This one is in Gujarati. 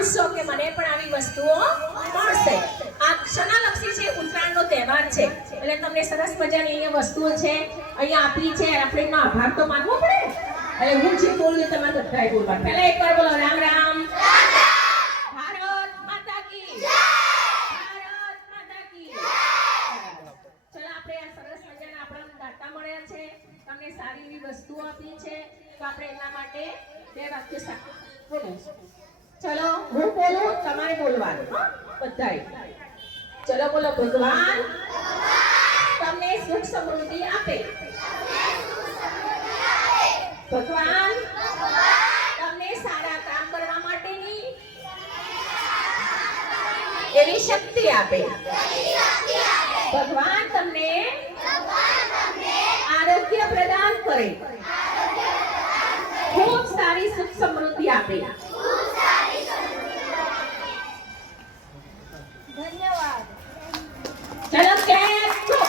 ખુશ છો કે મને પણ આવી વસ્તુઓ મળશે। આ ક્ષણાલક્ષી છે, ઉત્તરાયણનો તહેવાર છે એટલે તમને સરસ મજાની અહીંયા વસ્તુઓ છે અહીંયા આપી છે। આપણે એનો આભાર તો માનવો પડે। એટલે હું જે બોલું તમારે બધાએ બોલવાનું। પહેલા એકવાર બોલો રામ રામ, ભારત માતા કી જય, ભારત માતા કી જય। ચલો આપણે આ સરસ મજાના આપણા દાતા મળ્યા છે, તમને સારી એવી વસ્તુઓ આપી છે, તો આપણે એના માટે બે વાક્ય સાથે બોલો। ચલો હું બોલું તમારે બોલવાનું બધાએ। ચલો બોલો ભગવાન તમને સુખ સમૃદ્ધિ આપે, ભગવાન તમને સારા કામ કરવા માટેની એવી શક્તિ આપે, ભગવાન તમને આરોગ્ય પ્રદાન કરે, ખૂબ સારી સુખ સમૃદ્ધિ આપે। ધન્યવાદ। ચલો ક્લેપ કરો।